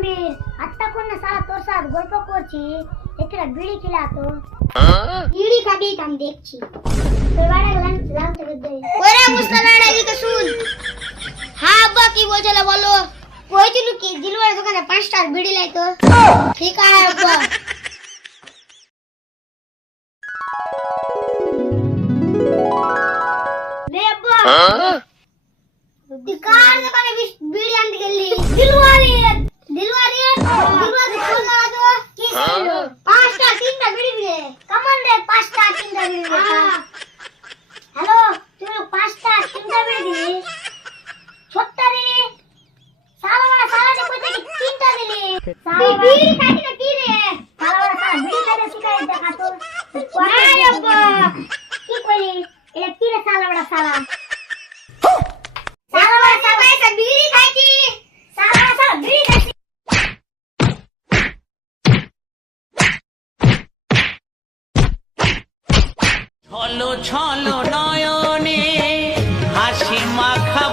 গম্ভীর এতক্ষণ না সারা তোর সাথে গল্প করছি, একটা বিড়ি খেলা তো। বিড়ি খাবি আমি দেখছি। তোর বাড়ি গেলাম লাল থেকে দে। ওরে মুস্তানার এদিকে শুন। হ্যাঁ আব্বা কি বলছিল বলো। কইছিল কি দিলওয়ার দোকানে 5টা বিড়ি লাইতো। ঠিক আছে আব্বা। ले अब्बा कार दुकाने बीड़ी आंटी गली दिलवारी खोल रहा तो किस 5टा 3टा बीड़ी मिले कमन रे 5टा 3टा बीड़ी हेलो तुम लोग 5टा 3टा बीड़ी दिली छोटा दिली साला वाला साला ने कोई 3टा दिली बीड़ी खाती का की रे साला वाला साला बीड़ी खाते सिखाए देखा तो नहीं अब्बा की कोई এটা কি রে সালা বড় সালা সালা বড় সালা এটা বিড়ি খাইছি সালা সালা বিড়ি খাইছি ছলো ছলো